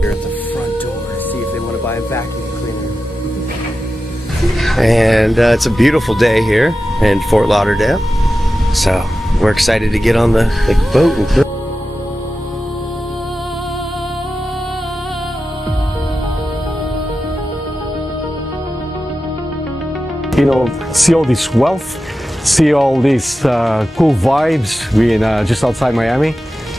Here at the front door to see if they want to buy a vacuum cleaner. And it's a beautiful day here in Fort Lauderdale. So we're excited to get on the boat and you know, see all this wealth, see all these cool vibes. We're just outside Miami.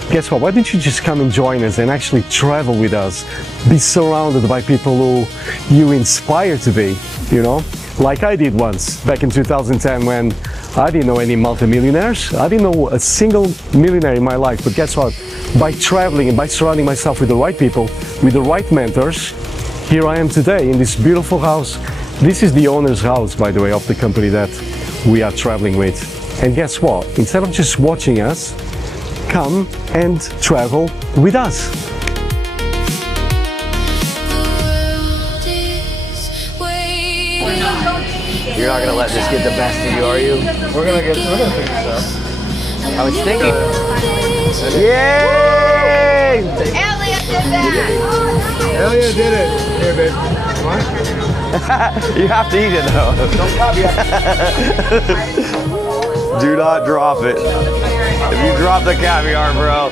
Guess what? Why don't you just come and join us and actually travel with us? Be surrounded by people who you inspire to be, you know? Like I did once back in 2010 when I didn't know any multimillionaires. I didn't know a single millionaire in my life. But guess what? By traveling and by surrounding myself with the right people, with the right mentors, here I am today in this beautiful house. This is the owner's house, by the way, of the company that we are traveling with. And guess what? Instead of just watching us, come and travel with us. You're not gonna let this get the best of you, are you? We're gonna figure this out. I was thinking. Yay! Elliot did that! Elliot did it. Here, babe. Come on. You have to eat it though. Don't copy it. Do not drop it. If you drop the caviar, bro.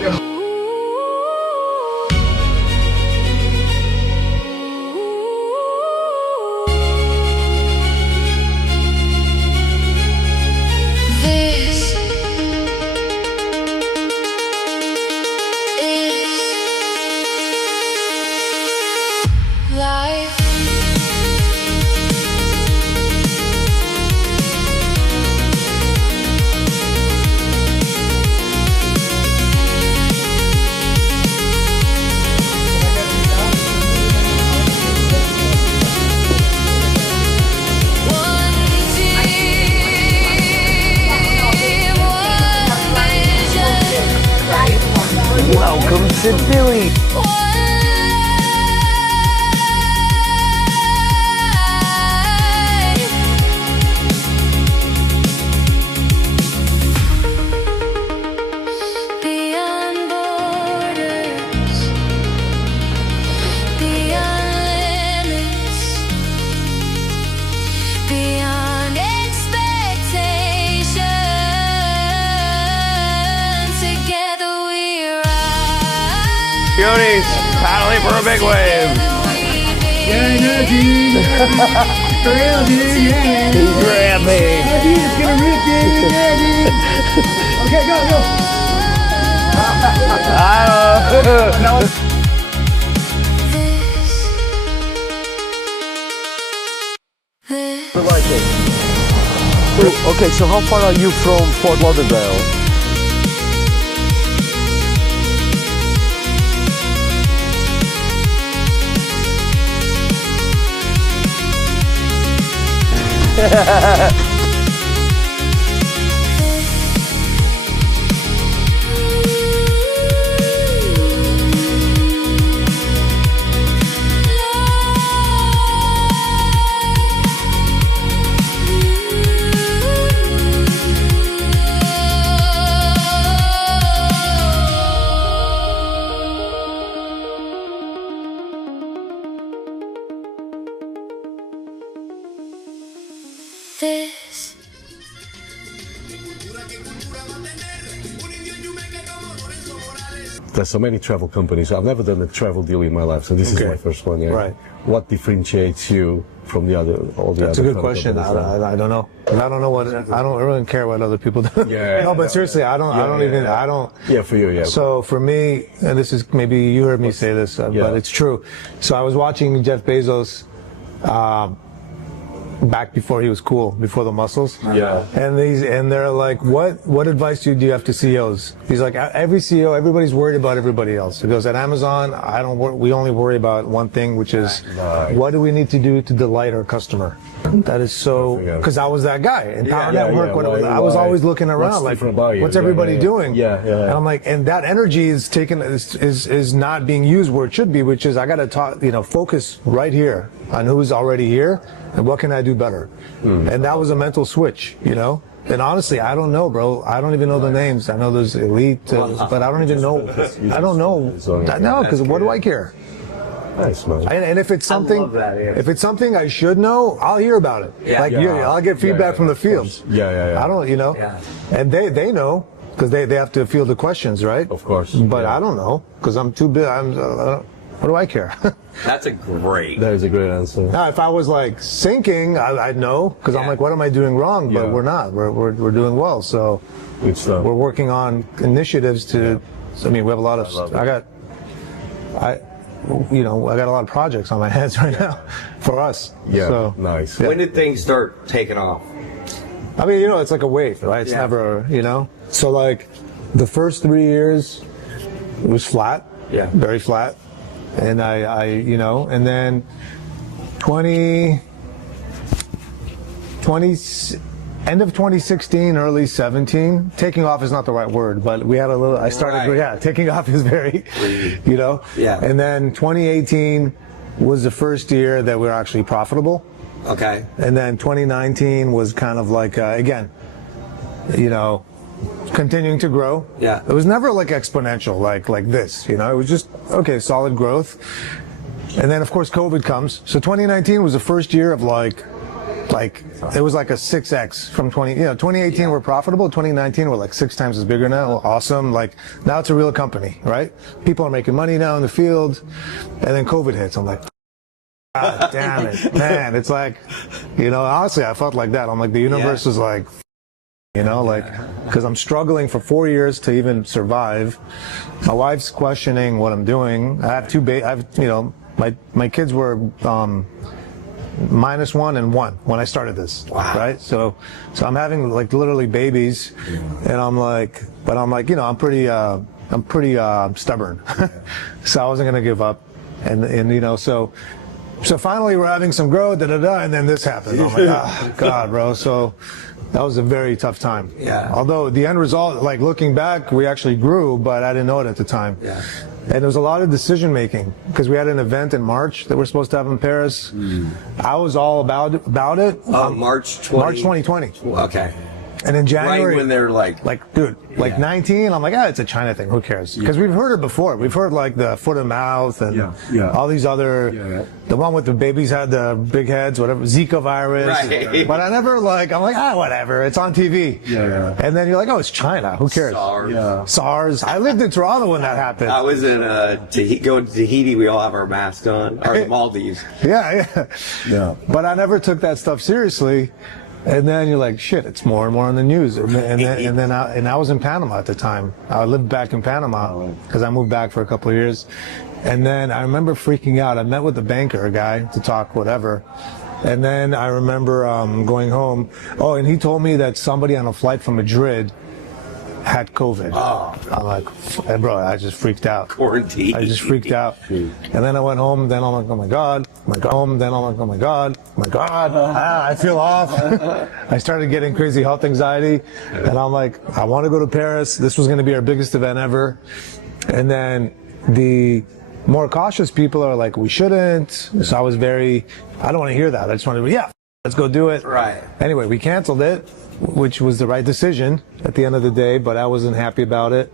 Welcome to Dewey. Yoni's paddling for a big wave. Yeah, I know, dude. For real, dude. Yeah. He's grabbing. Yeah, dude, it's gonna rip, dude. Yeah, dude. Okay, go, go. Okay, so how far are you from Fort Lauderdale? This. There's so many travel companies. I've never done a travel deal in my life, so this is my first one. Yeah. Right. What differentiates you from the other? All the That's other a good question. I don't know. I don't know what. I don't really care what other people do. Yeah. No, but seriously, I don't. Yeah, for you, yeah. So for me, and this is maybe you heard me say this, but it's true. So I was watching Jeff Bezos. Back before he was cool, before the muscles. Yeah. And they're like, what advice do you have to CEOs? He's like, every CEO, everybody's worried about everybody else. He goes, at Amazon, we only worry about one thing, which is what do we need to do to delight our customer? That is so, because I was that guy in Power Network. I was always looking around like, what's everybody doing? Yeah. And I'm like, and that energy is is not being used where it should be, which is I got to focus right here on who's already here and what can I do do better? And that was a mental switch, you know? And honestly, I don't know, bro. I don't even know the names. I know there's elite, but I don't even know. I don't know. No, because what do I care? Nice, man. And if it's something, if it's something I should know, I'll hear about it. Yeah. Like I'll get feedback from the field. Yeah. I don't, you know, and they know because they have to field the questions, right? Of course. But I don't know because I'm too big. What do I care? That is a great answer. Now, if I was like sinking, I'd know because I'm like, what am I doing wrong? But we're not. We're doing well. So we're working on initiatives to. I mean, we have a lot of. I got a lot of projects on my hands right now for us. Yeah. So, nice. When did things start taking off? I mean, it's like a wave, right? It's never, So like the first 3 years it was flat. Yeah. Very flat. And and then 20 end of 2016, early 17. Taking off is not the right word, but we had a little. I started. Taking off is very, Yeah. And then 2018 was the first year that we were actually profitable. Okay. And then 2019 was kind of like again, continuing to grow. Yeah. It was never like exponential, like this. It was just solid growth. And then of course COVID comes. So 2019 was the first year of like it was like a 6x from 2018 we're profitable. 2019 we're like 6 times as bigger now. Awesome. Like now it's a real company, right? People are making money now in the field. And then COVID hits. I'm like, God damn it, man. It's like, honestly, I felt like that. I'm like, the universe was like, because I'm struggling for 4 years to even survive. My wife's questioning what I'm doing. I have two my kids were -1 and 1 when I started this. Wow. Right? So I'm having like literally babies, and I'm like, I'm pretty stubborn. So I wasn't gonna give up, and so finally we're having some growth, and then this happened. I'm like, oh, God, bro. So that was a very tough time. Yeah. Although the end result, like looking back, we actually grew, but I didn't know it at the time. Yeah. And there was a lot of decision making because we had an event in March that we're supposed to have in Paris. I was all about it. March 2020. Okay. And in January, Right when they're like 19, I'm like, it's a China thing. Who cares? Because we've heard it before. We've heard like the foot and mouth and all these other, the one with the babies had the big heads, whatever, Zika virus. Right. But I never I'm like, whatever. It's on TV. Yeah. And then you're like, it's China. Who cares? SARS. Yeah. SARS. I lived in Toronto when that happened. I was in going to Tahiti. We all have our masks on, or the Maldives. Yeah. Yeah. But I never took that stuff seriously. And then you're like, shit, it's more and more on the news. And then I was in Panama at the time. I lived back in Panama because I moved back for a couple of years. And then I remember freaking out. I met with the banker, a guy, to talk whatever. And then I remember going home. Oh, and he told me that somebody on a flight from Madrid had COVID. Oh. I'm like, bro, I just freaked out. Quarantine. I just freaked out. And then I went home, then I'm like, oh my God. I feel off. I started getting crazy health anxiety. And I'm like, I want to go to Paris. This was going to be our biggest event ever. And then the more cautious people are like, we shouldn't. So I was I don't want to hear that. I just wanted to, let's go do it. Right. Anyway, we canceled it, which was the right decision at the end of the day, but I wasn't happy about it.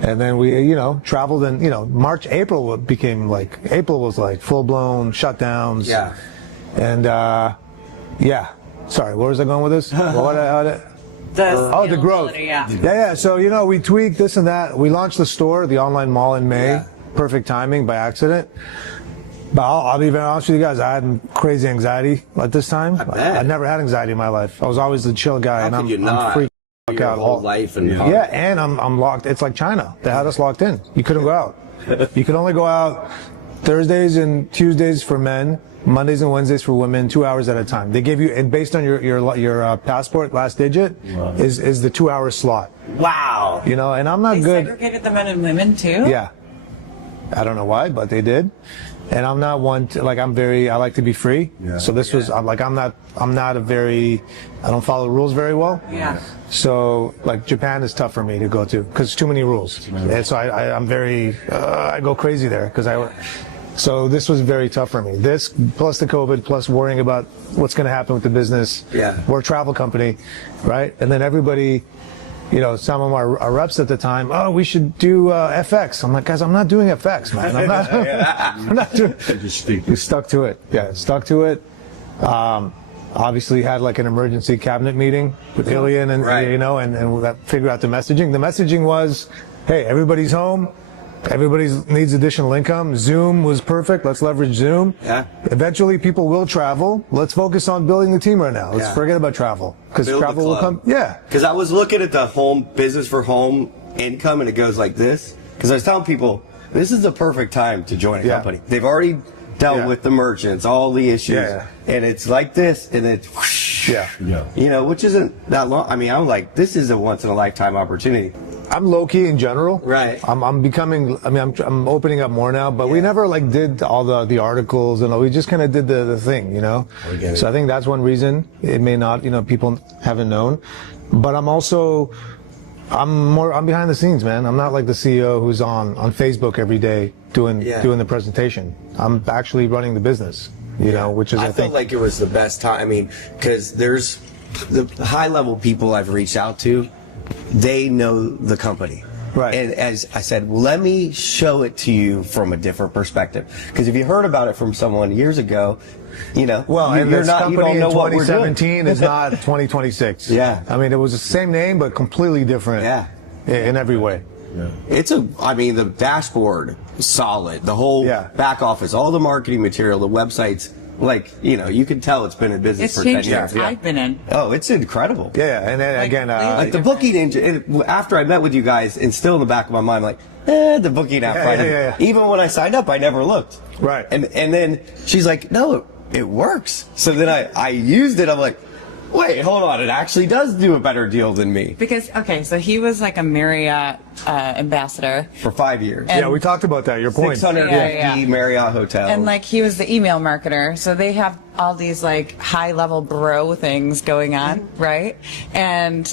And then we, traveled and, April was like full-blown shutdowns. Yeah. And, sorry, where was I going with this? The growth. Yeah. So, we tweaked this and that. We launched the store, the online mall in May. Yeah. Perfect timing by accident. But I'll be very honest with you guys. I had crazy anxiety at this time. I never had anxiety in my life. I was always the chill guy, and I'm freaking out whole life and and I'm locked. It's like China. They had us locked in. You couldn't go out. You could only go out Thursdays and Tuesdays for men, Mondays and Wednesdays for women, 2 hours at a time. They give you, and based on your passport last digit is the 2 hour slot. Wow. And I'm not good. They segregated the men and women too. Yeah. I don't know why, but they did. And I'm not one to, I like to be free. Yeah. So this was, I don't follow rules very well. Yeah. So Japan is tough for me to go to because too many rules. And so I'm very, I go crazy there because So this was very tough for me. This, plus the COVID, plus worrying about what's going to happen with the business. Yeah. We're a travel company, right? And then everybody, you know, some of our reps at the time, oh, we should do FX. I'm like, guys, I'm not doing FX, man. I'm not, I'm not doing We stuck to it. Yeah, stuck to it. Obviously had like an emergency cabinet meeting with Ilian and, you know, and we figured out the messaging. The messaging was, hey, everybody's home. Everybody needs additional income. Zoom was perfect. Let's leverage Zoom. Yeah. Eventually, people will travel. Let's focus on building the team right now. Let's forget about travel because travel will come. Yeah. Because I was looking at the home business for home income, and it goes like this. Because I was telling people, this is the perfect time to join a company. They've already dealt with the merchants, all the issues, and it's like this, and it's whoosh, you know, which isn't that long. I mean, I'm like, this is a once in a lifetime opportunity. I'm low key in general. Right. I'm becoming. I mean, I'm opening up more now, but we never like did all the articles and all. We just kind of did the thing, you know. So I think that's one reason it may not, you know, people haven't known. But I'm also, I'm behind the scenes, man. I'm not like the CEO who's on Facebook every day doing the presentation. I'm actually running the business, you know, which is I felt like it was the best time. I mean, because there's the high level people I've reached out to. They know the company. Right. And as I said, let me show it to you from a different perspective. Because if you heard about it from someone years ago, you know, well, and you're this not, you company don't know in 2017 is not 2026. Yeah. I mean, it was the same name, but completely different in every way. Yeah. It's I mean, the dashboard, solid. The whole back office, all the marketing material, the websites, like, you know, you can tell it's been in business for 10 years. I've been in. Oh, it's incredible. Yeah, and then again, like the booking engine, after I met with you guys, and still in the back of my mind, like, the booking app. Even when I signed up, I never looked. Right. And then she's like, no, it works. So then I used it. I'm like, wait, hold on. It actually does do a better deal than me. Because, okay, so he was like a Marriott ambassador. For 5 years. Yeah, we talked about that, your point. 650 Marriott hotels. And like he was the email marketer. So they have all these like high level bro things going on, right? And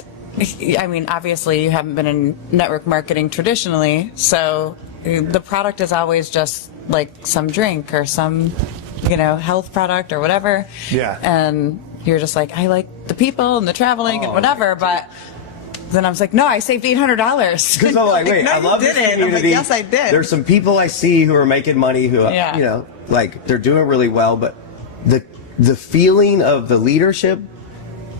I mean, obviously you haven't been in network marketing traditionally. So the product is always just like some drink or some, you know, health product or whatever. Yeah. And you're just like, I like the people and the traveling and whatever, but then I was like, no, I saved $800. Because I'm like, wait, no, I love this community. I'm like, yes, I did. There's some people I see who are making money who, you know, like they're doing really well, but the feeling of the leadership,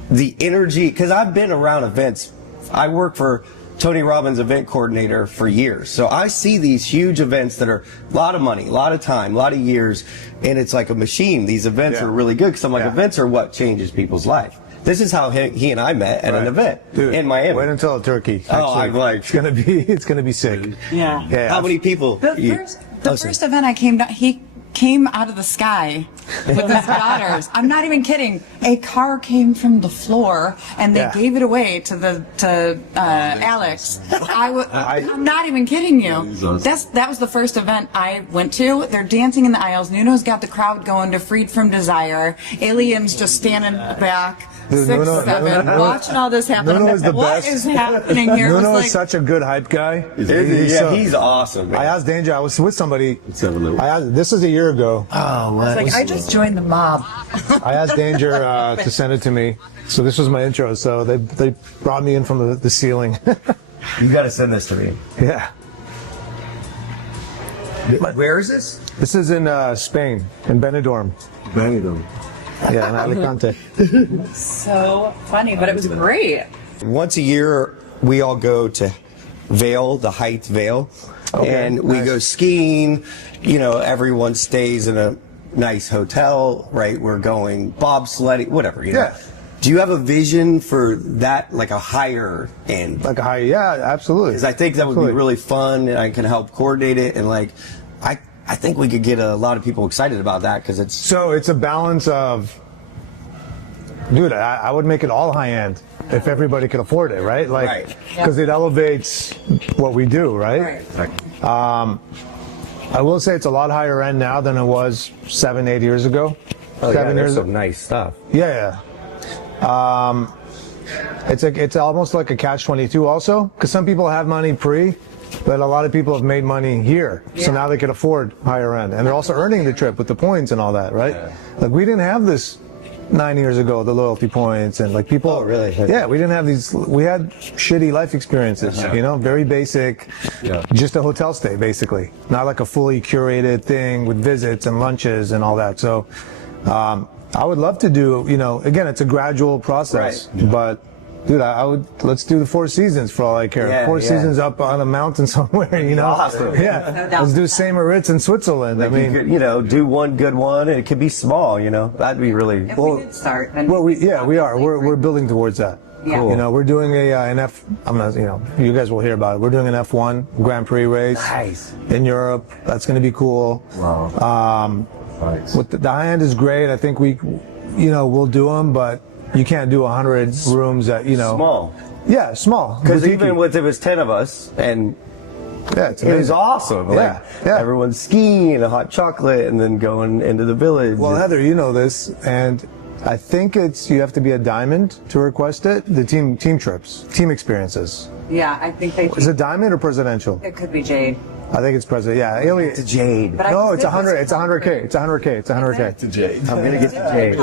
the energy, because I've been around events. I work for Tony Robbins' event coordinator for years. So I see these huge events that are a lot of money, a lot of time, a lot of years, and it's like a machine. These events are really good because I'm like, events are what changes people's life. This is how he and I met at an event in Miami. Wait until Turkey. Oh, I'm like, it's gonna be sick. Yeah. How many people? The first event I came down, he came out of the sky with his daughters. I'm not even kidding. A car came from the floor and they gave it away to Alex. I'm not even kidding you. That was the first event I went to. They're dancing in the aisles. Nuno's got the crowd going to Freed from Desire. Alien's just standing back. 6, 7, watching all this happen. Nuno is the what best. Is happening here? Nuno is such a good hype guy. He's awesome. Man. I asked Danger. I was with somebody. This is a year ago. Oh, what? Like, I just joined the mob. I asked Danger to send it to me. So this was my intro. So they brought me in from the ceiling. You got to send this to me. Yeah. Where is this? This is in Spain, in Benidorm. Benidorm. Yeah, in Alicante. So funny, but it was great. Once a year, we all go to Vail, the Heights Vail, and we go skiing. You know, everyone stays in a nice hotel, right? We're going bobsledding, whatever, you know. Do you have a vision for that, like a higher end? Like a higher, yeah, absolutely. Because I think that would be really fun, and I can help coordinate it, and like, I think we could get a lot of people excited about that because it's... So it's a balance of, dude, I would make it all high end if everybody could afford it, right? Like, because it elevates what we do, right? I will say it's a lot higher end now than it was 7, 8 years ago. Oh, 7 years ago. Some nice stuff. Yeah. It's almost like a catch-22 also, because some people have money pre, But a lot of people have made money here, so now they can afford higher end, and they're also earning the trip with the points and all that, right? Like we didn't have this 9 years ago, the loyalty points, and like people. Oh, really? Yeah, we didn't have these. We had shitty life experiences, you know, very basic, just a hotel stay basically, not like a fully curated thing with visits and lunches and all that. So, I would love to do, you know, again, it's a gradual process, but. Dude, I would, let's do the 4 seasons for all I care. Yeah, 4 seasons up on a mountain somewhere, you know? Awesome. Yeah. Let's do St. Moritz in Switzerland. Like I mean, you know, do one good one, and it could be small, you know? That'd be really... If we did start, then well, we are. We're building towards that. Yeah. You know, we're doing an F, I'm not, you know, you guys will hear about it. We're doing an F1 Grand Prix race in Europe. That's going to be cool. Wow. Nice. With the high end is great. I think we, you know, we'll do them, but you can't do 100 rooms that, you know. Small. Yeah, small. Because even with, it was 10 of us, and it's it was awesome. Yeah, like, everyone's skiing and a hot chocolate and then going into the village. Well, Heather, you know this, and I think you have to be a diamond to request it. The team trips, team experiences. Yeah, I think they. Is it diamond or presidential? It could be jade. I think it's president. Yeah, It's a jade. No, it's 100. It's 100K. It's 100K. It's 100K. It's a jade. I'm gonna get the jade.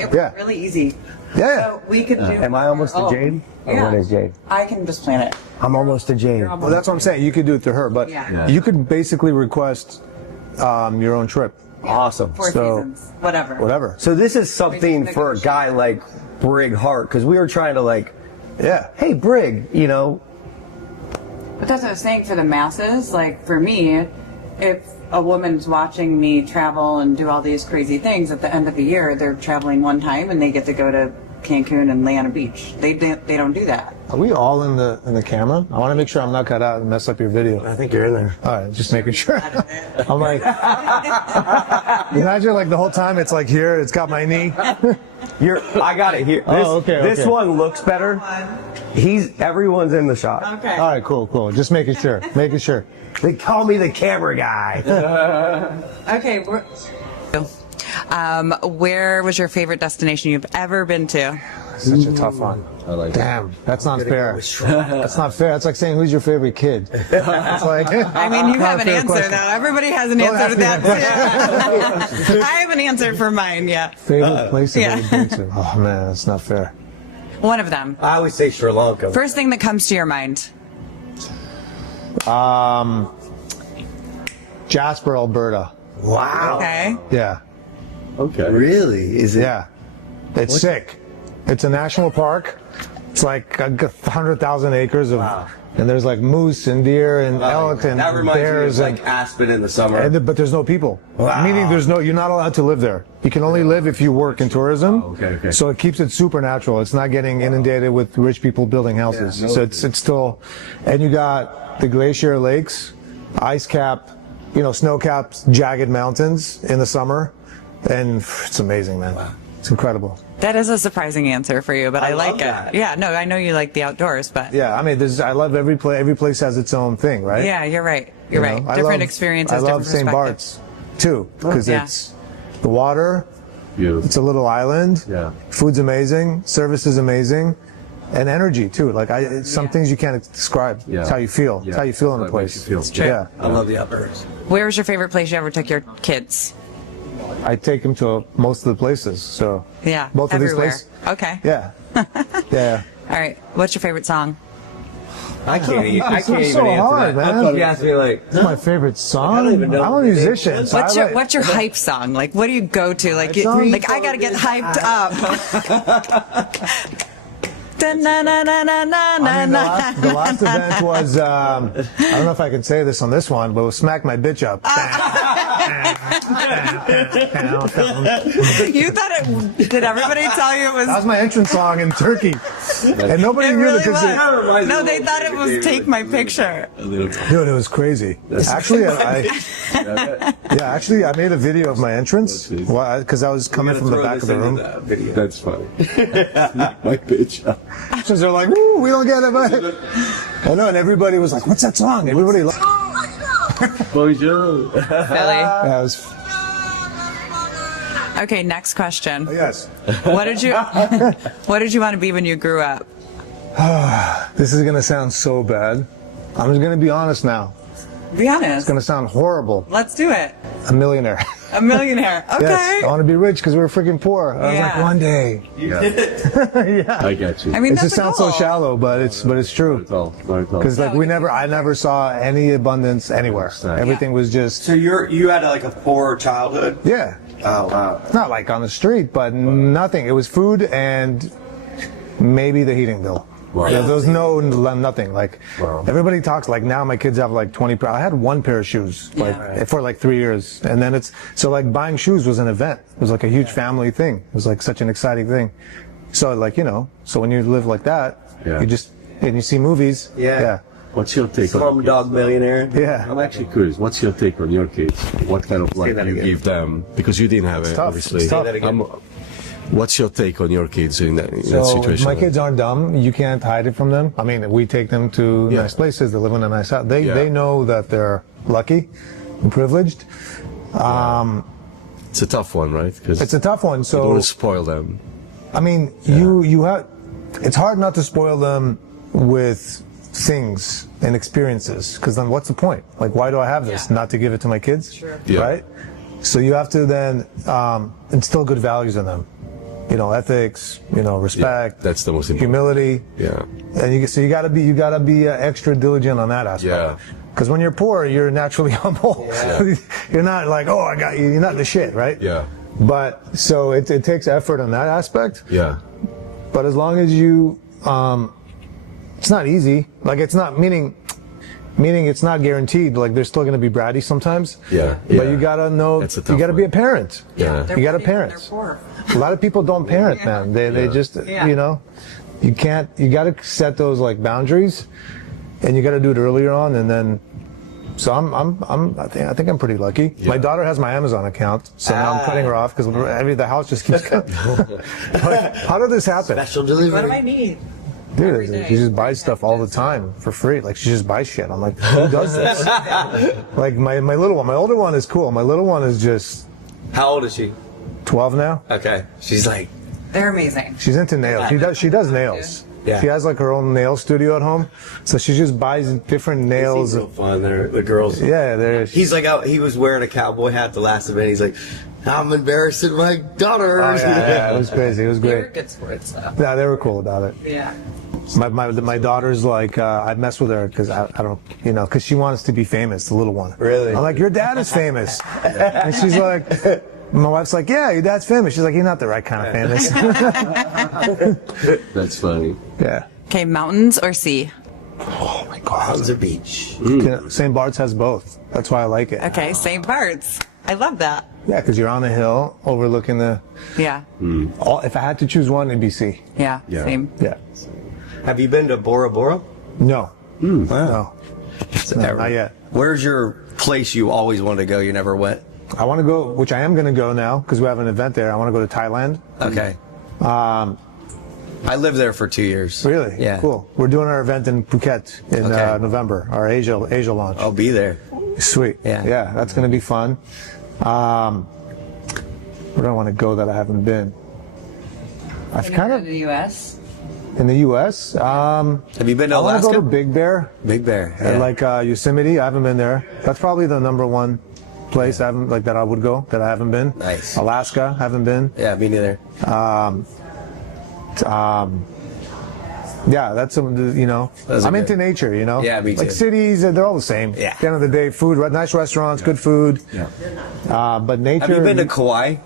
It was really easy. Yeah. So we could do. Am I almost a jade? Or Yeah. what is jade? I can just plan it. I'm almost a jade. Well, that's what I'm saying. You could do it to her, but you could basically request your own trip. Awesome. 4 seasons. Whatever. So this is something for a guy like Brig Hart, because we were trying to like, hey Brig, you know. But that's what I was saying for the masses. Like for me, if a woman's watching me travel and do all these crazy things at the end of the year, they're traveling one time and they get to go to Cancun and lay on a beach. They don't do that. Are we all in the camera? I want to make sure I'm not cut out and mess up your video. I think you're in there. All right, just making sure. I'm like, imagine like the whole time it's like here, it's got my knee. I got it here. This one looks better. Everyone's in the shot. Okay. All right, cool. Just making sure. They call me the camera guy. Okay. Where was your favorite destination you've ever been to? Such a tough one. Damn, that's not fair. That's not fair. That's like saying who's your favorite kid. It's like, I mean, you have an answer though. Everybody has an answer to that too. I have an answer for mine. Yeah. Favorite place I've ever been to? Oh man, that's not fair. One of them. I always say Sri Lanka. First thing that comes to your mind. Jasper, Alberta. Wow. Okay. Yeah. Okay. Really? Is it? Yeah. It's sick. It's a national park. It's like 100,000 acres of, and there's like moose and deer and elk and that reminds bears me of like Aspen in the summer. but there's no people. Wow. Meaning you're not allowed to live there. You can only live if you work in tourism. Oh, okay. So it keeps it supernatural. It's not getting inundated with rich people building houses. So it's still, and you got the glacier lakes, ice cap, snow capped, jagged mountains in the summer. And it's amazing, man. Wow. It's incredible. That is a surprising answer for you, but I like that. it. Yeah, no, I know you like the outdoors, but yeah, I mean, I love every place. Every place has its own thing, right? Yeah, you're right. You're right. Different experiences. I love different St. Bart's too, because it's the water. Beautiful. It's a little island. Yeah. Food's amazing. Service is amazing. And energy too. Like some things you can't describe. Yeah. It's how you feel. Yeah. It's how you feel in a place. It's true. Yeah. I love the outdoors. Where was your favorite place you ever took your kids? I take them to most of the places. So Yeah. both everywhere. of these places. Okay. Yeah. Yeah. All right. What's your favorite song? I can't even so answer hard, that. man. You asked me like, It's my favorite song. don't even know I'm a what it is. musician. So What's your hype song? Like, what do you go to? Like, I gotta get hyped up. I mean, the last event was, I don't know if I can say this on this one, but it was Smack My Bitch Up. You thought it? Did everybody tell you it was? That was my entrance song in Turkey. And nobody It knew really it because was. No, they thought it was "Take My Picture." dude, it was crazy. Actually, I made a video of my entrance because I was coming from the back of the room. That's funny. My bitch. So they're like, "Woo, we don't get it." But I know, and everybody was like, "What's that song?" Everybody loved Bonjour. Billy. Yeah, it was, Okay, next question. yes. What did you want to be when you grew up? This is gonna sound so bad. I'm just going to be honest now. Be honest. It's going to sound horrible. Let's do it. A millionaire. A millionaire. Okay. Yes, I want to be rich because we were freaking poor. I was like, one day. Yeah. I get you. I mean, It just sounds so shallow, but it's true. Because like I never saw any abundance anywhere. Everything was just. So you had like a poor childhood? Yeah. Oh wow. Not like on the street, but nothing. It was food and maybe the heating bill. Wow. There was nothing. Like everybody talks like now my kids have like 20 I had one pair of shoes for like 3 years, and then it's so like buying shoes was an event. It was like a huge family thing. It was like such an exciting thing. So like, you know, so when you live like that, you just and you see movies. Yeah. What's your take on Slumdog Millionaire? Yeah. I'm actually curious. What's your take on your kids? What kind of life do you give them? Because you didn't have it, obviously. It's tough. What's your take on your kids in that So situation? my kids aren't dumb. You can't hide it from them. I mean, we take them to nice places. They live in a nice house. They know that they're lucky and privileged. It's a tough one, right? It's a tough one. So you don't want to spoil them. I mean, you have. It's hard not to spoil them with things and experiences, because then what's the point? Like, why do I have this? Not to give it to my kids, right? So you have to then instill good values in them. You know, ethics. You know, respect. That's the most important. Humility. Yeah. And you got to be extra diligent on that aspect. Yeah. Because when you're poor, you're naturally humble. Yeah. You're not like, oh, I got you. You're not the shit, right? Yeah. But so it takes effort on that aspect. Yeah. But as long as you, it's not easy. Like it's not meaning it's not guaranteed. Like they're still going to be bratty sometimes. Yeah. But you gotta know. You gotta be a parent. Yeah. You gotta parent. A lot of people don't parent, man. They just you know, you can't. You gotta set those like boundaries, and you gotta do it earlier on, and then. So I think I'm pretty lucky. Yeah. My daughter has my Amazon account, so now I'm cutting her off because the house just keeps coming. How did this happen? Special delivery. What do I need? Dude, she just buys stuff all the time for free. Like she just buys shit. I'm like, who does this? Like my little one. My older one is cool. My little one is just. How old is she? 12 now. Okay. She's like. They're amazing. She's into nails. She does nails. Yeah. She has like her own nail studio at home, so she just buys different nails. They seem so fun. They're the girls. Yeah, they're. He's like out. He was wearing a cowboy hat the last event. He's like, I'm embarrassing my daughters. Oh, yeah, it was crazy. It was great. They were good sports, though. Yeah, they were cool about it. Yeah. My daughter's like, I mess with her because I don't, you know, because she wants to be famous, the little one. Really? I'm like, your dad is famous, and she's like. My wife's like, yeah, your dad's famous. She's like, you're not the right kind of famous. That's funny. Yeah. Okay, mountains or sea? Oh my God. Mountains or beach? St. Bart's has both. That's why I like it. Okay, St. Bart's. I love that. Yeah, because you're on a hill overlooking the. Yeah. If I had to choose one, it'd be sea. Yeah. Same. Yeah. Have you been to Bora Bora? No. Wow. No, not yet. Where's your place you always wanted to go? You never went. I want to go, which I am going to go now because we have an event there. I want to go to Thailand. Okay. I lived there for 2 years. Really? Yeah. Cool. We're doing our event in Phuket in November, our Asia launch. I'll be there. Sweet. Yeah. Yeah, that's going to be fun. Where do I want to go that I haven't been? I've kind of in the U.S. In the U.S. Have you been to I want Alaska? to go to Big Bear. Big Bear. Yeah. Like Yosemite. I haven't been there. That's probably the number one place I haven't that I would go that I haven't been. Nice. Alaska, haven't been. Yeah, me neither. Yeah, that's you know. I'm into nature, you know. Yeah, me too. Like cities, they're all the same. Yeah. At the end of the day, food, nice restaurants, good food. Yeah. But nature. Have you been to Kauai?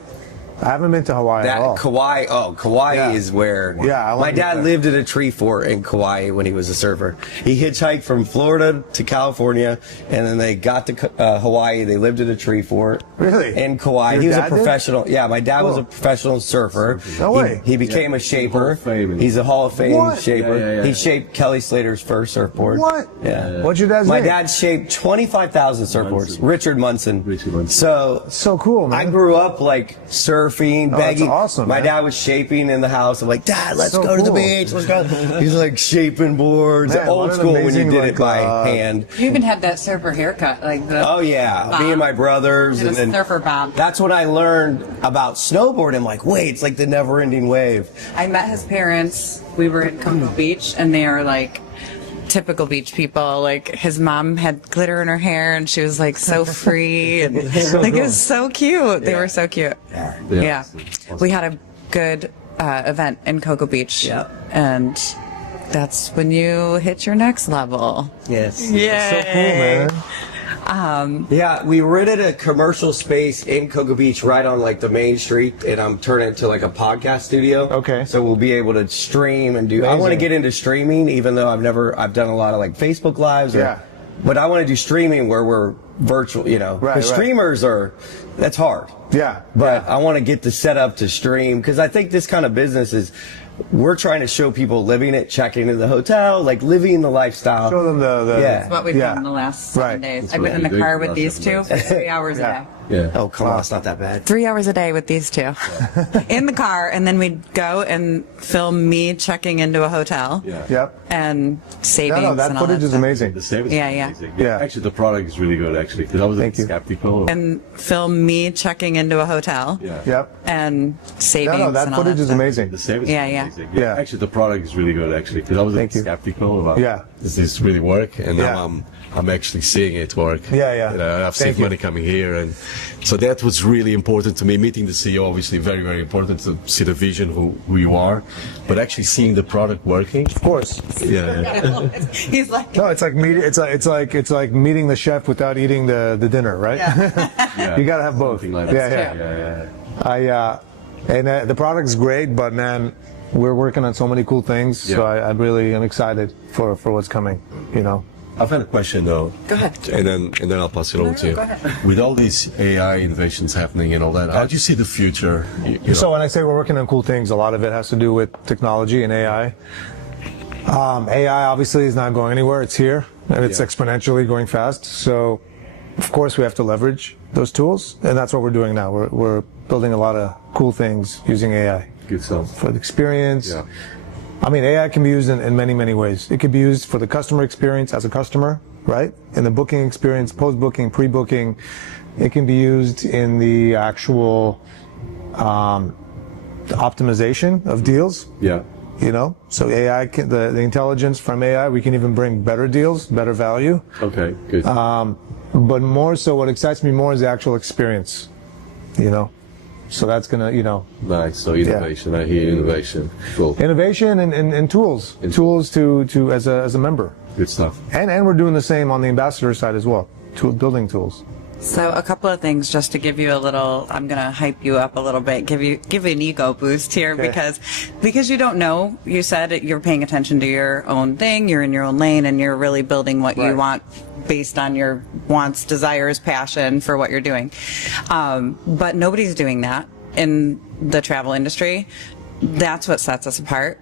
I haven't been to Hawaii at all. Kauai is where my dad lived at a tree fort in Kauai when he was a surfer. He hitchhiked from Florida to California, and then they got to Hawaii. They lived at a tree fort. Really? In Kauai. Your he was a dad did? professional. Yeah, my dad was a professional surfer. No way. He became a shaper. Hall of Fame. He's a Hall of Fame What? shaper. Yeah. He shaped Kelly Slater's first surfboard. What? Yeah. What's your dad's My name? dad shaped 25,000 surfboards. Richard Munson. Richard Munson. So cool, man. I grew up like surfing, begging. That's awesome, My man. dad was shaping in the house. I'm like, Dad, let's So go to the cool. beach. Let's go. He's like shaping boards. Man, Old what an school when you amazing, did it by like, hand. You even had that surfer haircut, like the. Oh yeah, bob. me and my brothers. Did a then surfer bob. That's when I learned about snowboarding. I'm like, wait, it's like the never-ending wave. I met his parents. We were in Cocoa Beach, and they are like typical beach people. Like his mom had glitter in her hair, and she was like so free, and like it was so cute. They were so cute. Yeah. We had a good event in Cocoa Beach, and that's when you hit your next level. Yes. Yeah. So cool, man. Yeah, we rented a commercial space in Cocoa Beach right on like the main street, and I'm turning it into like a podcast studio. Okay. So we'll be able to stream and do. Amazing. I want to get into streaming, even though I've done a lot of like Facebook lives. But I want to do streaming where we're virtual, you know. Right, streamers that's hard. Yeah. But I want to get the setup to stream, because I think this kind of business is, we're trying to show people living it, checking into the hotel, like living the lifestyle. Show them the That's what we've done the last 7 days. I've been in the car with these two for 3 hours a day. Oh, come on, it's not that bad. 3 hours a day with these two in the car, and then we'd go and film me checking into a hotel. Yep. And savings. No, that and all footage that is stuff. amazing. The savings Yeah, is yeah. amazing. Yeah. Actually, the product is really good, actually, because I was a bit skeptical. And film me checking into a hotel. Yep. And savings. No, that and all footage that is stuff. amazing. The savings Yeah, is yeah. amazing. Yeah. Actually, the product is really good, actually, because I was a bit skeptical about does this really work, and now I'm actually seeing it work. Yeah. You know, I've saved money coming here, and so that was really important to me. Meeting the CEO, obviously, very, very important to see the vision, who you are, but actually seeing the product working. Of course. Yeah. He's like, No, it's like meeting the chef without eating the dinner, right? You gotta have both. Something like that. Yeah. The product's great, but man, we're working on so many cool things. So I really am excited for what's coming. You know. I've had a question though. Go ahead. And then I'll pass it on to you. Go ahead. With all these AI innovations happening and all that, how do you see the future? You know? So when I say we're working on cool things, a lot of it has to do with technology and AI. AI obviously is not going anywhere. It's here, and it's exponentially going fast. So, of course, we have to leverage those tools, and that's what we're doing now. We're building a lot of cool things using AI. Good stuff. For the experience. Yeah. I mean, AI can be used in many, many ways. It could be used for the customer experience as a customer, right? In the booking experience, post-booking, pre-booking. It can be used in the actual optimization of deals. Yeah. You know, so AI, the intelligence from AI, we can even bring better deals, better value. Okay, good. But more so, what excites me more is the actual experience, you know. So that's gonna, you know. Nice. So innovation. I hear innovation. Cool. Innovation and tools. Tools to as a member. Good stuff. And we're doing the same on the ambassador side as well. Building tools. So a couple of things just to give you a little, I'm going to hype you up a little bit, give you an ego boost here because you don't know, you said you're paying attention to your own thing, you're in your own lane, and you're really building what you want based on your wants, desires, passion for what you're doing. But nobody's doing that in the travel industry. That's what sets us apart.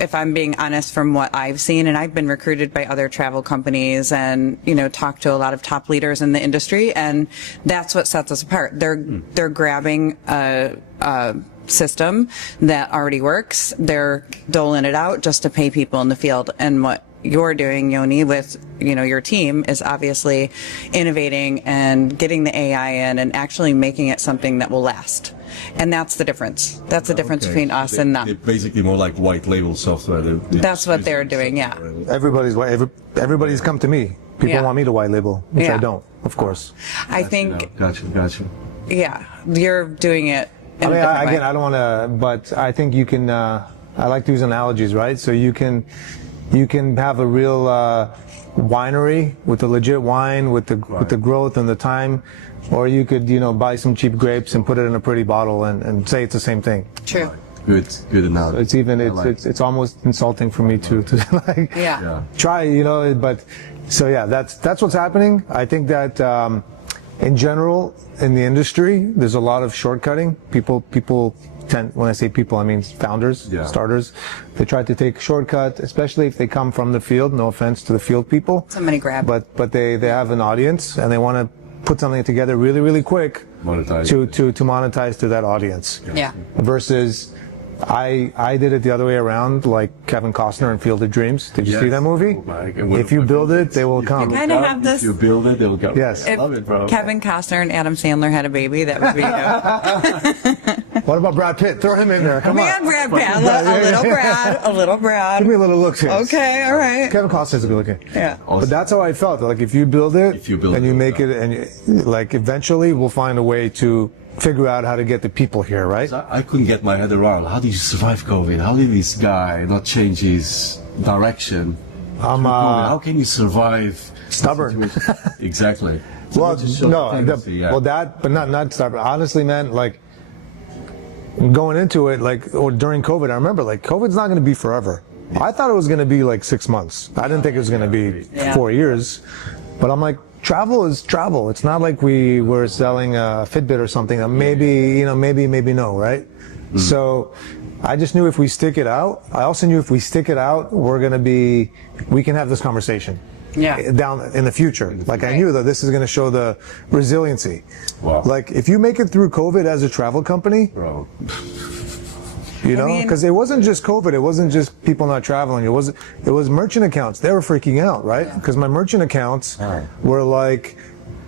If I'm being honest from what I've seen, and I've been recruited by other travel companies and, you know, talked to a lot of top leaders in the industry, and that's what sets us apart. They're grabbing a system that already works. They're doling it out just to pay people in the field. And what you're doing, Yoni, with, you know, your team is obviously innovating and getting the AI in and actually making it something that will last. And that's the difference. That's the difference between us and them. They're basically more like white label software. That's what they're doing, yeah. Everybody's come to me. People want me to white label, which I don't, of course. I think. Gotcha. Yeah, you're doing it. I mean, again, I don't want to, but I think you can. I like to use analogies, right? So you can have a real winery with a legit wine, with the growth and the time, or you could, you know, buy some cheap grapes and put it in a pretty bottle and say it's the same thing. True. Good analogy. So it's almost insulting for me to like try, you know. But so yeah, that's what's happening. I think that in general in the industry, there's a lot of shortcutting. People tend, when I say people, I mean founders, starters. They try to take a shortcut, especially if they come from the field. No offense to the field people. Somebody grab. But they have an audience and they want to put something together really, really quick to monetize to that audience. Yeah. Versus I did it the other way around, like Kevin Costner in Field of Dreams. Did you see that movie? If you build it, they will come. You kind of have this. If you build it, they will come. Yes. If I love it, bro. Kevin Costner and Adam Sandler had a baby, that would be you. What about Brad Pitt? Throw him in there. Come on. Man, Brad Pitt. A little Brad. Give me a little look here. Okay, all right. Kevin Costner's a good looking. Yeah. But that's how I felt. Like if you build it, and you make it, and like eventually we'll find a way to figure out how to get the people here, right? I couldn't get my head around. How do you survive COVID? How did this guy not change his direction? How can you survive? Stubborn. Exactly. Well, but not stubborn. Honestly, man, like going into it, like, or during COVID, I remember, like, COVID's not going to be forever. I thought it was going to be like 6 months. I didn't think it was going to be 4 years. But I'm like, travel is travel. It's not like we were selling a Fitbit or something. Maybe no, right? Mm-hmm. So I just knew if we stick it out, I also knew if we stick it out, we can have this conversation. Down in the future. Like I knew that this is going to show the resiliency. Wow. Like if you make it through COVID as a travel company, bro. You know, because it wasn't just COVID. It wasn't just people not traveling. It was merchant accounts. They were freaking out, right? Because my merchant accounts were like,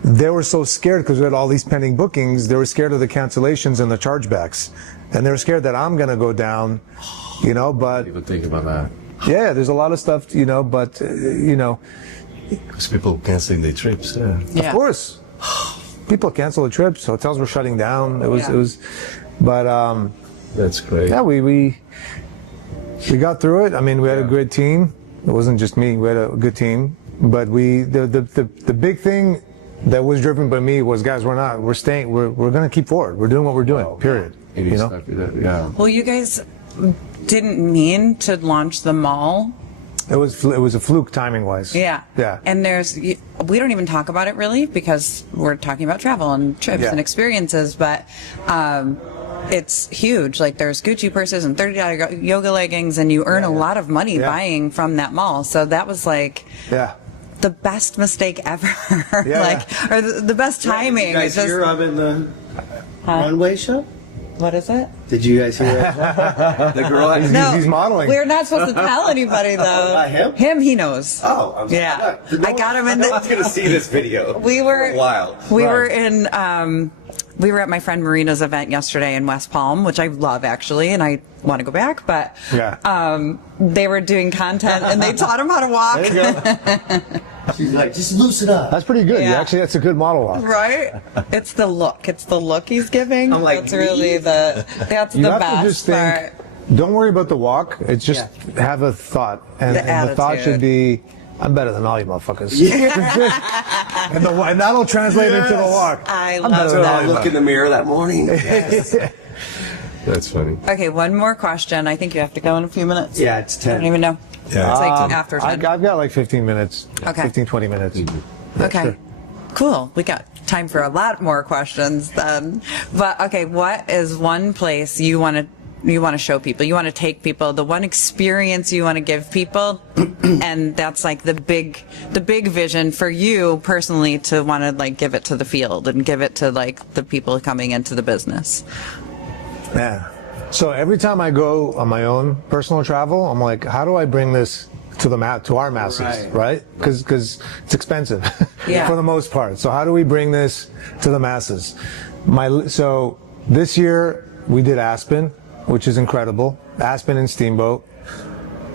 they were so scared because we had all these pending bookings. They were scared of the cancellations and the chargebacks, and they were scared that I'm going to go down. You know, but even think about that. Yeah, there's a lot of stuff. You know, but you know. Because people canceling their trips. Of course, people cancel the trips. Hotels were shutting down. It was, but that's great. Yeah, we got through it. I mean, we had a good team. It wasn't just me. We had a good team. But the big thing that was driven by me was, guys, we're staying. We're going to keep forward. We're doing what we're doing. Period. You know. Yeah. Well, you guys didn't mean to launch the mall. It was a fluke timing wise. Yeah. Yeah. And we don't even talk about it really because we're talking about travel and trips and experiences, but it's huge. Like there's Gucci purses and $30 yoga leggings, and you earn a lot of money buying from that mall. So that was like the best mistake ever. Or the best timing. Did you guys hear I'm in the runway show? What is it? Did you guys hear it? The girl he's modeling. We're not supposed to tell anybody though. Him? Him, he knows. Oh, I'm sorry. I got him in No one's gonna see this video. We were for a while. We were in we were at my friend Marina's event yesterday in West Palm, which I love actually, and I want to go back, but they were doing content and they taught him how to walk. There you go. She's like, just loosen up. That's pretty good. Yeah. Actually, that's a good model walk. Right? It's the look. It's the look he's giving. I'm like, that's really the You have best to just think, part. don't worry about the walk. It's just have a thought. And the thought should be, I'm better than all you motherfuckers. and that'll translate into the walk. I I'm love better than all I you look in the mirror that morning. Yes. That's funny. Okay, one more question. I think you have to go in a few minutes. Yeah, it's 10. I don't even know. Yeah. It's like after 10. I've got like 15 minutes. Okay. 15, 20 minutes. Okay. Sure. Cool. We got time for a lot more questions then. But okay, what is one place you want to show people? You want to take people, the one experience you want to give people, and that's like the big vision for you personally to want to like give it to the field and give it to like the people coming into the business. Yeah. So every time I go on my own personal travel, I'm like, how do I bring this to our masses, right? Because it's expensive for the most part. So how do we bring this to the masses? So this year we did Aspen, which is incredible. Aspen and Steamboat.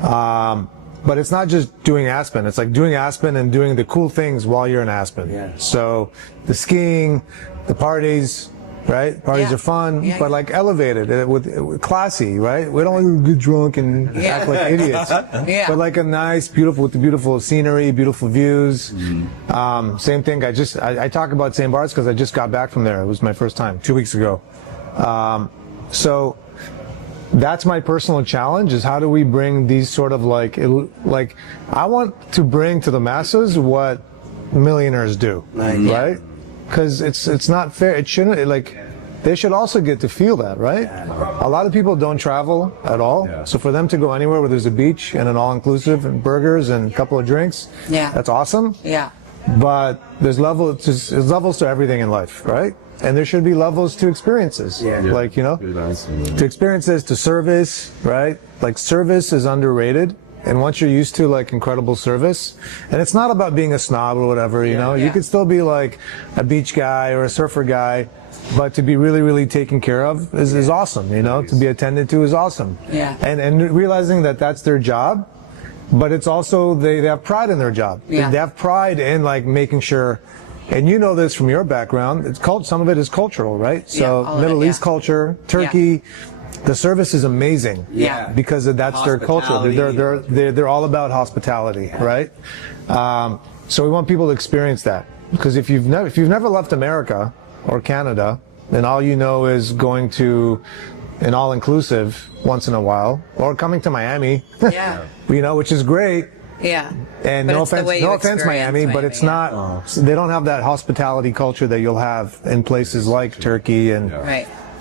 But it's not just doing Aspen. It's like doing Aspen and doing the cool things while you're in Aspen. Yeah. So the skiing, the parties. Right? Parties are fun, but like elevated, with classy, right? We don't want to get drunk and act like idiots. But like a nice, beautiful, with the beautiful scenery, beautiful views. Mm-hmm. Same thing. I talk about St. Bart's because I just got back from there. It was my first time 2 weeks ago. So that's my personal challenge: is how do we bring these sort of like I want to bring to the masses what millionaires do, right? Because it's not fair. It shouldn't, they should also get to feel that, right? A lot of people don't travel at all. So for them to go anywhere where there's a beach and an all-inclusive and burgers and a couple of drinks, that's awesome. Yeah. But there's levels to everything in life, right? And there should be levels to experiences. Like, to experiences, to service, right? Like service is underrated. And once you're used to like incredible service, and it's not about being a snob or whatever, you know, you could still be like a beach guy or a surfer guy, but to be really, really taken care of is awesome, you know, to be attended to is awesome. Yeah. And realizing that that's their job, but it's also, they have pride in their job. Yeah. They have pride in like making sure, and you know this from your background, it's called, some of it is cultural, right? So Middle East culture, Turkey, the service is amazing. Yeah. Because that's their culture. They're all about hospitality, right? So we want people to experience that. Because if you've never left America or Canada, and all you know is going to an all-inclusive once in a while, or coming to Miami, you know, which is great. Yeah. And no offense, Miami, but it's not, they don't have that hospitality culture that you'll have in places like Turkey and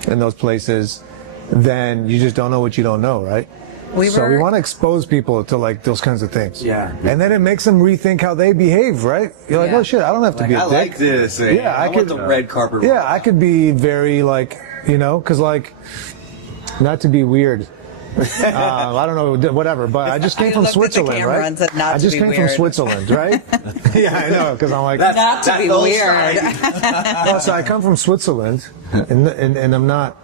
in those places. Then you just don't know what you don't know, right? So we want to expose people to like those kinds of things. Yeah. And then it makes them rethink how they behave, right? You're like, oh shit, I don't have to be a dick. I like this. Yeah, I want the red carpet. Yeah, I could be very like, you know, because like, not to be weird. I don't know, whatever, but I just came from Switzerland, right? I just came from Switzerland, right? Yeah, I know, because I'm like, not to be weird. So I come from Switzerland, and I'm not,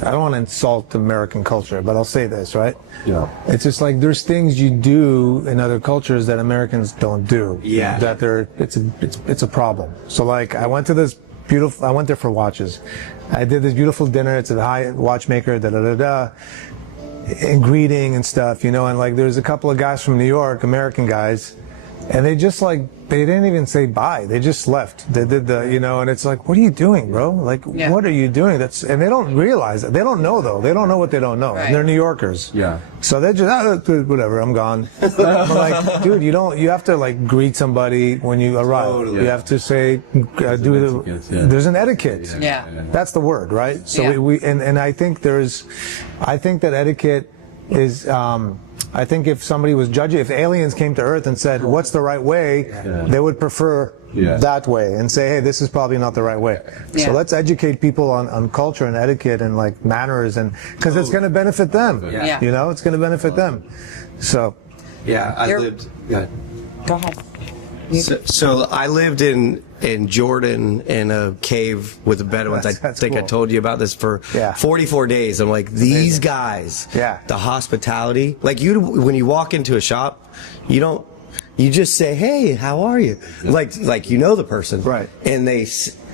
I don't want to insult American culture, but I'll say this, right? Yeah. It's just like there's things you do in other cultures that Americans don't do. Yeah. That it's a problem. So like I went there for watches. I did this beautiful dinner. It's a high watchmaker, and greeting and stuff, you know, and like there's a couple of guys from New York, American guys, and they just like, they didn't even say bye. They just left. They did the, you know, and it's like, what are you doing, bro? Like, what are you doing? And they don't realize it. They don't know, though. They don't know what they don't know. Right. And they're New Yorkers. Yeah. So they're just, whatever, I'm gone. But like, dude, you have to like greet somebody when you arrive. Totally. You have to say, there's an etiquette. Yeah. That's the word, right? So and I think that etiquette is, I think if somebody was judging, if aliens came to Earth and said, what's the right way, they would prefer that way and say, hey, this is probably not the right way. So let's educate people on culture and etiquette and like manners, and because it's going to benefit them. You know, it's going to benefit them. So. Yeah, I lived. Go ahead. So I lived in Jordan in a cave with the Bedouins. I think cool. I told you about this for 44 days. I'm like, these guys, the hospitality, like when you walk into a shop, you just say, hey, how are you? Like you know the person. Right. And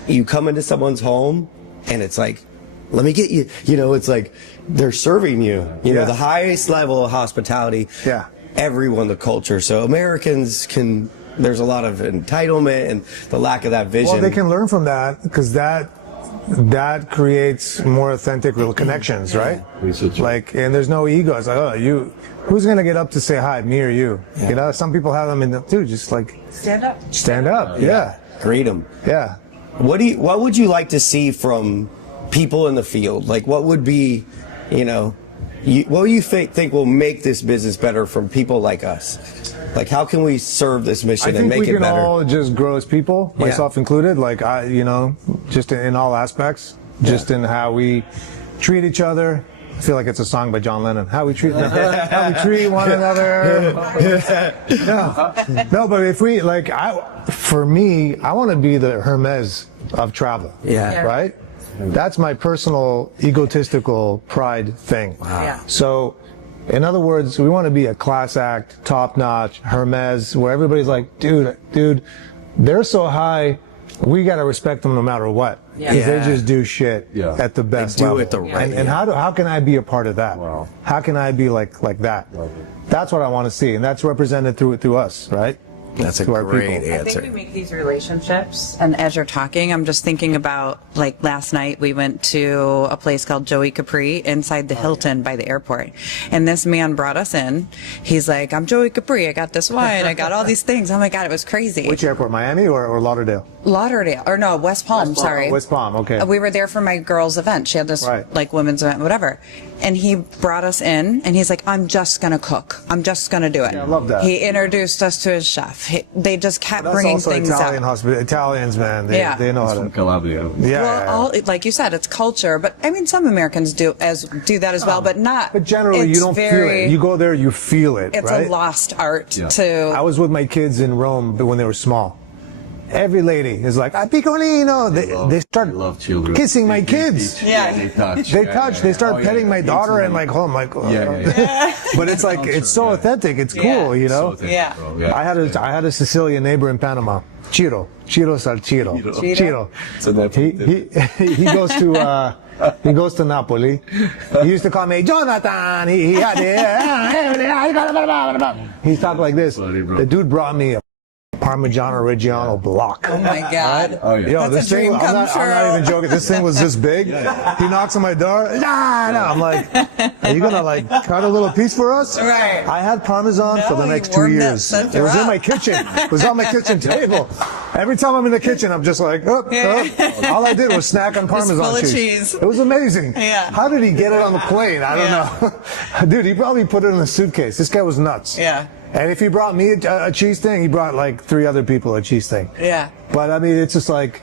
you come into someone's home and it's like, let me get you, you know, it's like they're serving you, you know, the highest level of hospitality. Yeah. Everyone, the culture. So Americans there's a lot of entitlement and the lack of that vision. Well, they can learn from that because that creates more authentic real connections, right? Like, and there's no ego. It's like, oh, who's going to get up to say hi, me or you? Yeah. You know, some people have them in the, dude, just like stand up. Stand up. Yeah. Greet them. Yeah. What would you like to see from people in the field? Like, what would be, you know, what do you think will make this business better from people like us? Like, how can we serve this mission and make it better? I think we can all just grow as people, myself included. Like, you know, just in all aspects, just in how we treat each other. I feel like it's a song by John Lennon. How we treat one another. No, but if we like, for me, I want to be the Hermes of travel. Yeah. Right. That's my personal egotistical pride thing. Wow. Yeah. So. In other words, we want to be a class act, top-notch, Hermes, where everybody's like, dude, they're so high, we got to respect them no matter what. Because they just do shit at the best level. They do it the right. And how can I be a part of that? Wow. How can I be like that? That's what I want to see, and that's represented through us, right? That's a great answer. I think we make these relationships, and as you're talking, I'm just thinking about, like, last night we went to a place called Joey Capri inside the Hilton by the airport, and this man brought us in. He's like, I'm Joey Capri, I got this wine, I got all these things. Oh my God, it was crazy. Which airport, Miami or Lauderdale? Lauderdale, or no, West Palm, sorry. West Palm, okay. We were there for my girl's event. She had this, like, women's event, whatever. and he brought us in, and he's like, I'm just going to cook. I'm just going to do it. Yeah, I love that. He introduced us to his chef. They just kept That's bringing also things Italian out. Italians, man, they know how to. Calabria. Well, like you said, it's culture, but I mean, some Americans do that as well, but not. But generally, you don't feel it. You go there, you feel it. It's right? a lost art Yeah. to. I was with my kids in Rome when they were small. Every lady is like, "Ah, piccolino." They start love children. kissing my kids. They touch. They start petting my daughter and like, oh my god. But it's like it's so authentic. It's cool, you know. Yeah. I had a Sicilian neighbor in Panama. Ciro Salciro. Ciro. He goes to. He goes to Napoli. He used to call me Jonathan. He talked like this. The dude brought me a Parmigiano Reggiano block. Oh my God. Oh, yeah. Yo, That's this a dream thing, come I'm not even joking. This thing was this big. He knocks on my door. Nah. I'm like, are you gonna like cut a little piece for us? Right. I had Parmesan for the No, next you 2 warmed that years. center It was in up. my kitchen. It was on my kitchen table. Every time I'm in the kitchen, I'm just like, all I did was snack on Parmesan full of cheese. cheese. It was amazing. Yeah. How did he get it on the plane? I don't know. Dude, he probably put it in a suitcase. This guy was nuts. Yeah. And if he brought me a cheese thing, he brought like 3 other people a cheese thing. Yeah. But I mean, it's just like,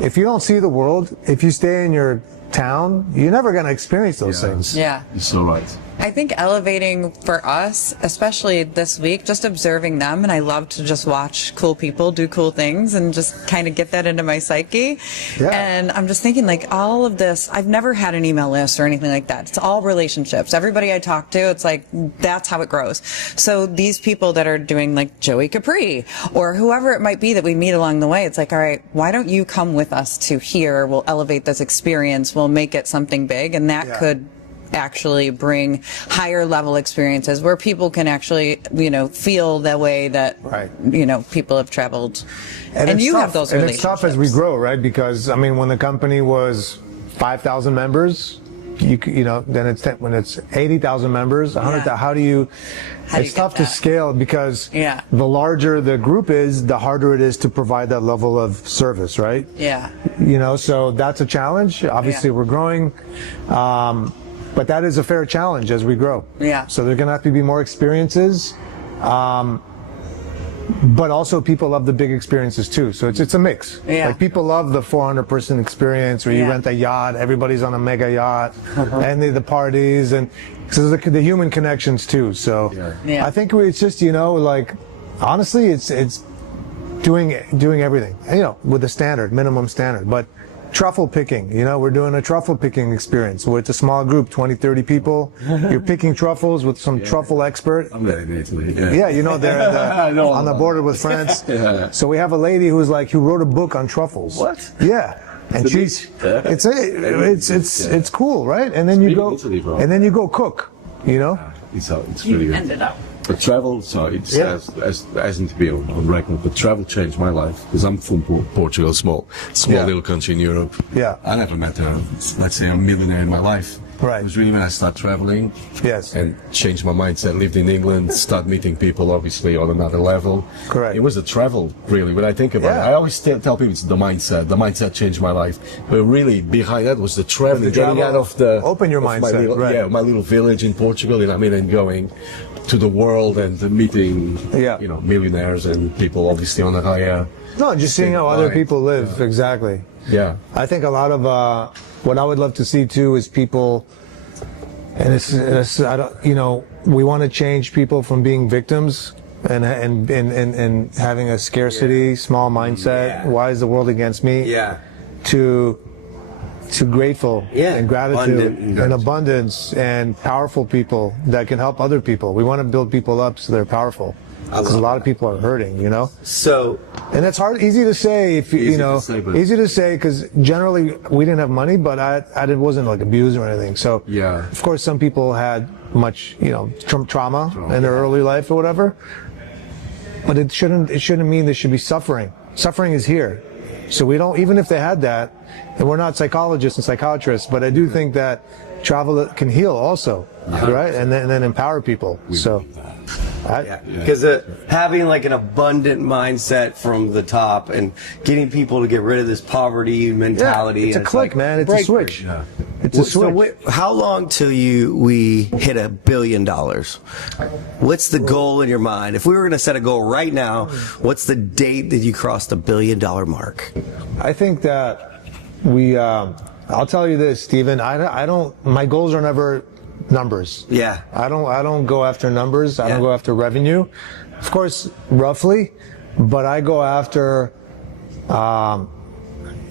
if you don't see the world, if you stay in your town, you're never going to experience those things. Yeah. You're so right. I think elevating for us, especially this week, just observing them, and I love to just watch cool people do cool things and just kind of get that into my psyche. Yeah. And I'm just thinking, like, all of this, I've never had an email list or anything like that. It's all relationships. Everybody I talk to, it's like, that's how it grows. So these people that are doing like Joey Capri or whoever it might be that we meet along the way, it's like, all right, why don't you come with us to here? We'll elevate this experience. We'll make it something big. And that could actually bring higher level experiences where people can actually, feel the way that, people have traveled. And you have those relationships. And it's tough as we grow, right? Because, I mean, when the company was 5,000 members, then it's when it's 80,000 members, 100,000, how do you it's tough to scale because the larger the group is, the harder it is to provide that level of service, right? Yeah. So that's a challenge. Obviously, we're growing. But that is a fair challenge as we grow. Yeah. So there are going to have to be more experiences. But also people love the big experiences too. So it's a mix. Yeah. Like people love the 400-person experience where you rent a yacht, everybody's on a mega yacht, and the parties, and so the human connections too. So I think it's just, like, honestly, it's doing everything, with the standard, minimum standard. But truffle picking, we're doing a truffle picking experience where it's a small group, 20, 30 people. You're picking truffles with some truffle expert. I'm there in Italy. They're on the border with France. So we have a lady who wrote a book on truffles. What? Yeah. And it's cool, right? And then you go cook, It's really good. Ended up. But travel, so it hasn't been on record, but travel changed my life because I'm from Portugal, small little country in Europe. Yeah. I never met let's say, a millionaire in my life. Right. It was really when I started traveling. Yes. And changed my mindset. Lived in England, started meeting people, obviously, on another level. Correct. It was the travel, really. When I think about it, I always tell people it's the mindset. The mindset changed my life. But really, behind that was the traveling, getting out of the... Open your mindset, my little village in Portugal, and going to the world and meeting, millionaires and people obviously on a higher... No, just seeing how other people live, exactly. Yeah. I think a lot of what I would love to see too is people, and we want to change people from being victims and having a scarcity, small mindset. Why is the world against me? Yeah. To grateful and gratitude and abundance and powerful people that can help other people. We want to build people up so they're powerful. Because a lot of people are hurting, So, and it's easy to say easy to say because generally we didn't have money, but I wasn't like abused or anything. So, of course, some people had much, trauma in their early life or whatever. But it shouldn't mean there should be suffering. Suffering is here. So we don't, even if they had that, and we're not psychologists and psychiatrists, but I do think that travel can heal also, right? And then empower people. So. Because having like an abundant mindset from the top and getting people to get rid of this poverty mentality. It's a click, man. It's a switch. It's a switch. So how long till we hit $1 billion? What's the goal in your mind? If we were going to set a goal right now, what's the date that you crossed the $1 billion mark? I think that I'll tell you this, Stephen. I don't. My goals are never numbers. Yeah. I don't go after numbers. I don't go after revenue. Of course, roughly, but I go after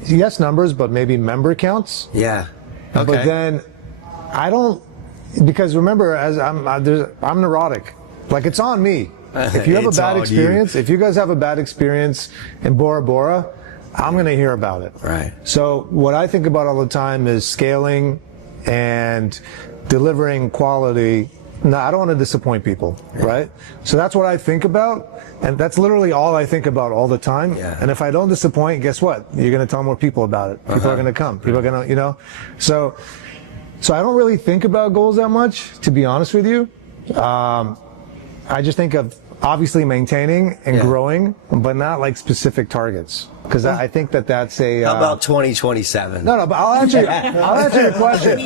yes, numbers, but maybe member counts. Yeah. Okay. But then I don't, because remember, as I'm neurotic. Like, it's on me. If you have a bad experience, if you guys have a bad experience in Bora Bora, I'm going to hear about it. Right. So what I think about all the time is scaling and delivering quality. No, I don't want to disappoint people, right? So that's what I think about, and that's literally all I think about all the time. Yeah. And if I don't disappoint, guess what? You're going to tell more people about it. People are going to come. People are going to, So I don't really think about goals that much, to be honest with you. I just think of obviously maintaining and growing, but not like specific targets. Because I think that's a. How about 2027? No, but I'll answer your question.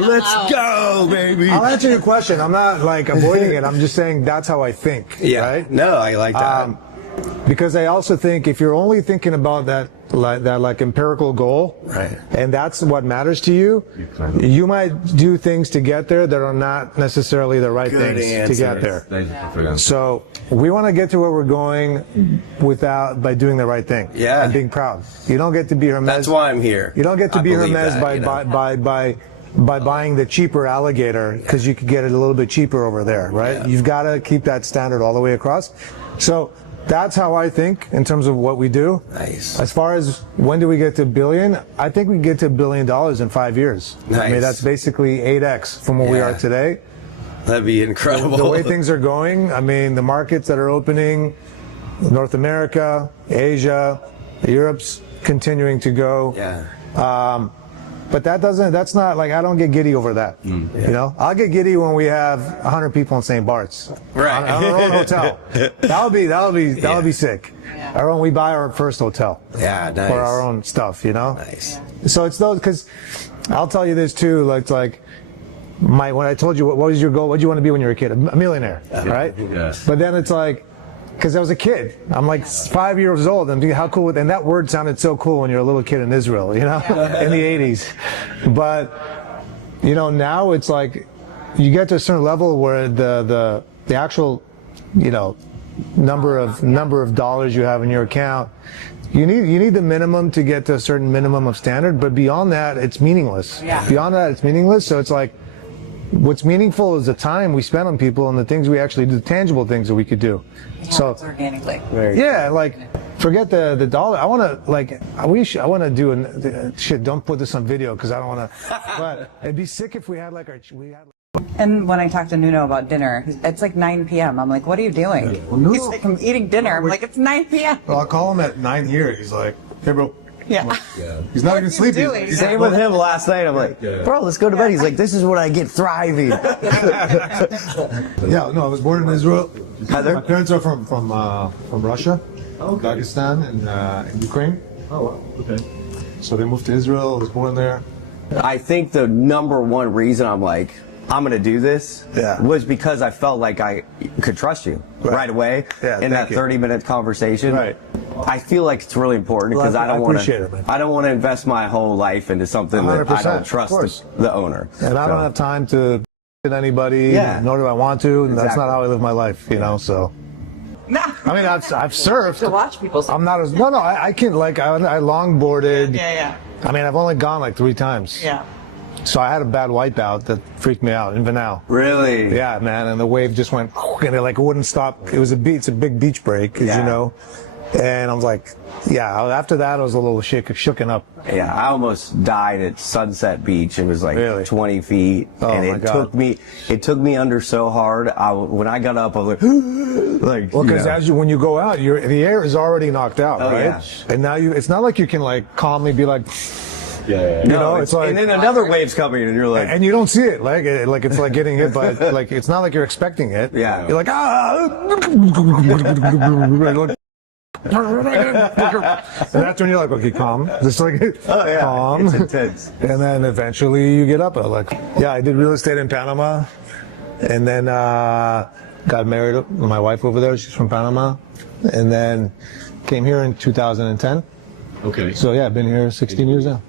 Let's go, baby. I'll answer your question. I'm not like avoiding it. I'm just saying that's how I think. Yeah. Right? No, I like that. Because I also think if you're only thinking about that empirical goal, right, and that's what matters to you, you might do things to get there that are not necessarily the right things to get there. So we want to get to where we're going by doing the right thing. Yeah. And being proud. You don't get to be Hermes. That's why I'm here. You don't get to be Hermes by buying the cheaper alligator because you could get it a little bit cheaper over there, right? Yeah. You've got to keep that standard all the way across. So that's how I think in terms of what we do. Nice. As far as when do we get to $1 billion, I think we get to $1 billion in 5 years. Nice. I mean, that's basically 8x from where we are today. That'd be incredible. The way things are going, I mean, the markets that are opening, North America, Asia, Europe's continuing to go. Yeah. But that's not like, I don't get giddy over that. I'll get giddy when we have 100 people in St. Bart's. Right. On our own hotel. That'll be sick. Yeah. When we buy our first hotel. Yeah, nice. For our own stuff, Nice. So it's those, because I'll tell you this too, when I told you what was your goal, what did you want to be when you were a kid? A millionaire, right? Yeah. But then it's like, because I was a kid. I'm like 5 years old, and how cool! And that word sounded so cool when you're a little kid in Israel, in the '80s. But now it's like you get to a certain level where the actual number of dollars you have in your account. You need the minimum to get to a certain minimum of standard, but beyond that, it's meaningless. Yeah. Beyond that, it's meaningless. So it's like, what's meaningful is the time we spend on people and the things we actually do, the tangible things that we could do. So organically. Yeah, forget the dollar. I want to do shit. Don't put this on video because I don't want to. But it'd be sick if we had And when I talked to Nuno about dinner, it's like 9 p.m. I'm like, what are you doing? He's like, I'm eating dinner. I'm like, it's 9 p.m. Well, I'll call him at 9 here. He's like, hey, bro. Yeah. He's not even sleeping. Same with him last night. I'm like, bro, let's go to bed. He's like, this is what I get thriving. Yeah, no, I was born in Israel. Heather? My parents are from Russia, Pakistan, and Ukraine. Oh, wow. Okay. So they moved to Israel. I was born there. I think the number one reason I'm like, I'm going to do this was because I felt like I could trust you right away in that 30-minute conversation. Right. I feel like it's really important because I don't want to invest my whole life into something that I don't trust the owner. And I don't have time to anybody, nor do I want to. And that's not how I live my life, so. I mean, I've surfed. To watch people. I'm not as I can I longboarded. Yeah. I mean, I've only gone 3 times. Yeah. So I had a bad wipeout that freaked me out in Vanau. Really? Yeah, man. And the wave just went, and it wouldn't stop. It was it's a big beach break, as you know. And I was like, after that, I was a little shooken up. Yeah, I almost died at Sunset Beach. It was 20 feet. Oh, and it took me under so hard. When I got up, I was like, well, because when you go out, the air is already knocked out, right? Yeah. And now it's not like you can calmly be like, it's like, and then another wave's coming, and you're like, and you don't see it, it's like getting hit by, it's not like you're expecting it. Yeah. You're like, And that's when you're like, okay, calm. Just like, calm. It's intense. And then eventually you get up. Like, yeah, I did real estate in Panama, and then got married to my wife over there. She's from Panama, and then came here in 2010. Okay. So yeah, I've been here 16 years now.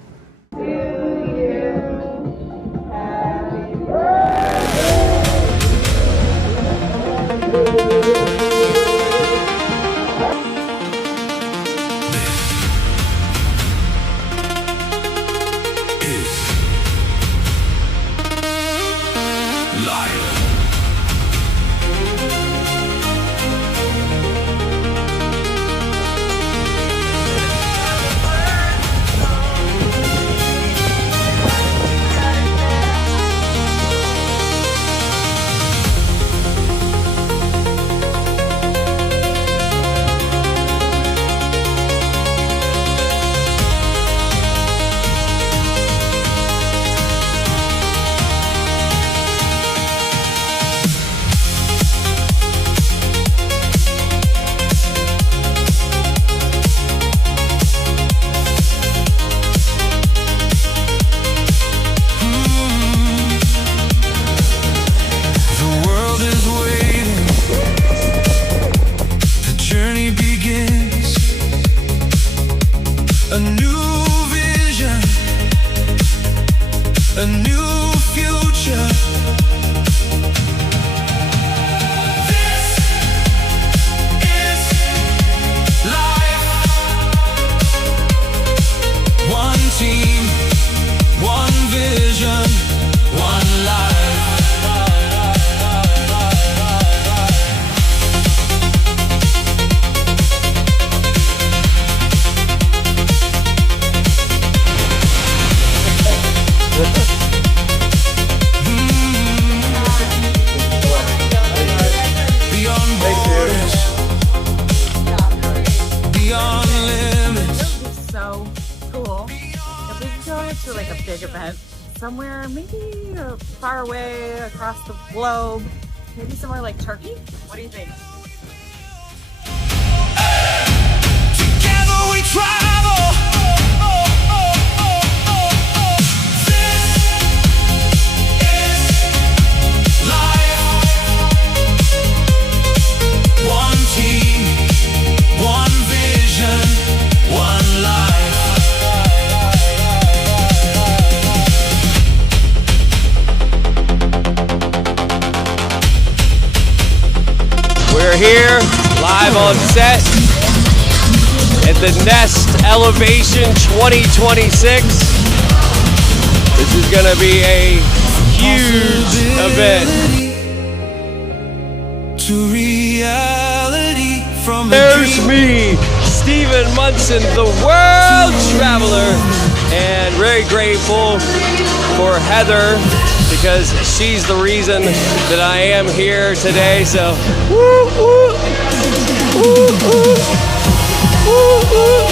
Somewhere maybe far away across the globe, maybe somewhere like Turkey. What do you think? Together we travel. This is life. One team, one vision, one life. We're here live on set at the Nest Elevation 2026. This is going to be a huge event. To reality from There's me, Stephen Munson, the world traveler, and very grateful for Heather, because she's the reason that I am here today. So, woo, woo, woo, woo, woo, woo.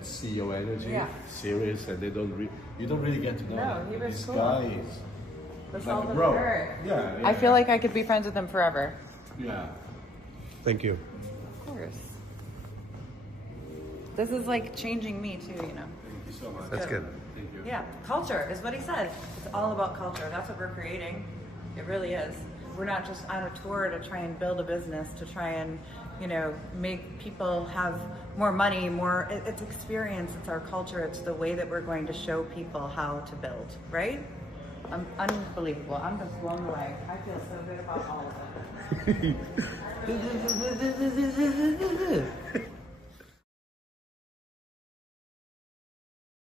CEO energy, serious, and you don't really get to know. No, he was this cool. guy is like a bro. Yeah, I feel like I could be friends with him forever. Yeah. Thank you. Of course. This is like changing me too, you know. Thank you so much. That's good. Thank you. Yeah, culture is what he said. It's all about culture. That's what we're creating. It really is. We're not just on a tour to try and build a business, to try and, you know, make people have more money, more, it's experience, it's our culture, it's the way that we're going to show people how to build, right? unbelievable. I'm just blown away. I feel so good about all of it.